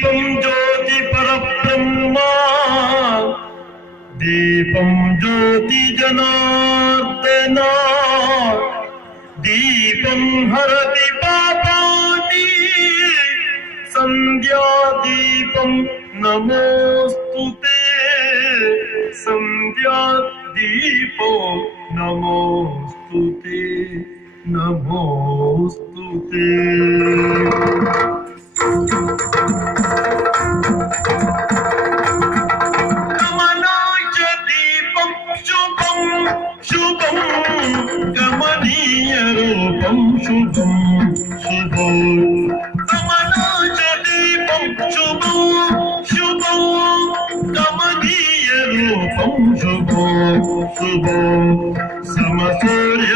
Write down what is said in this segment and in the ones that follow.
दीपम ज्योति पर दीपम ज्योति जनार्दना दीपम हरति पापानी। संध्या दीपम नमोस्तु ते। संध्या दीपो नमोस्तु ते। नमोस्तु ते। శుభం శుభం గమనాయ దీపం శుభం శుభం గమనీయ రూపం శుభం శుభం సమసూర్య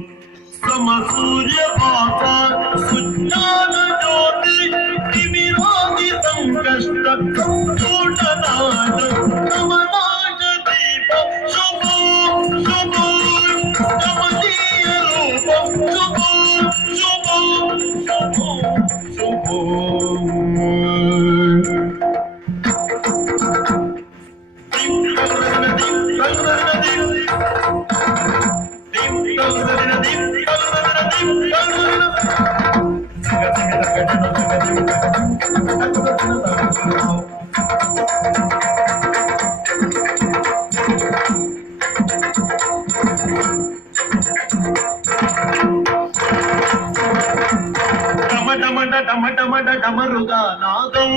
డమరుగా నాదం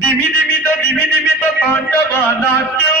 దిమి దిమిత దిమి దిమిత పాండవ నాట్యం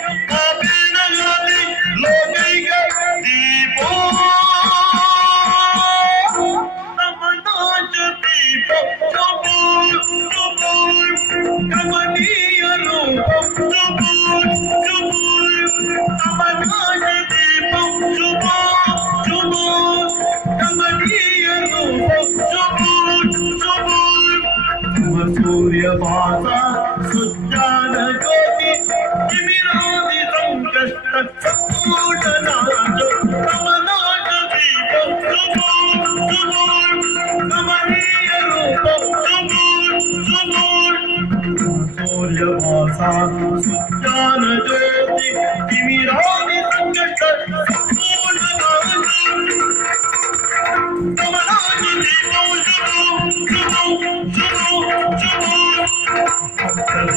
ಧ್ರುವ ಸೂರ್ಯ ಪಾಸ ಸುಜ್ಞಾನ ಜ್ಯೋತಿ ಕಿಮಿರೋಧಿ ಸಂಕಷ್ಟ ಸಂಪೂರ್ಣ ನಾಜು ಕಮನಾ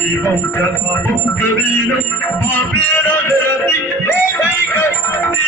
Hong Kong, Hong Kong, Hong Kong, Hong Kong, Hong Kong, Hong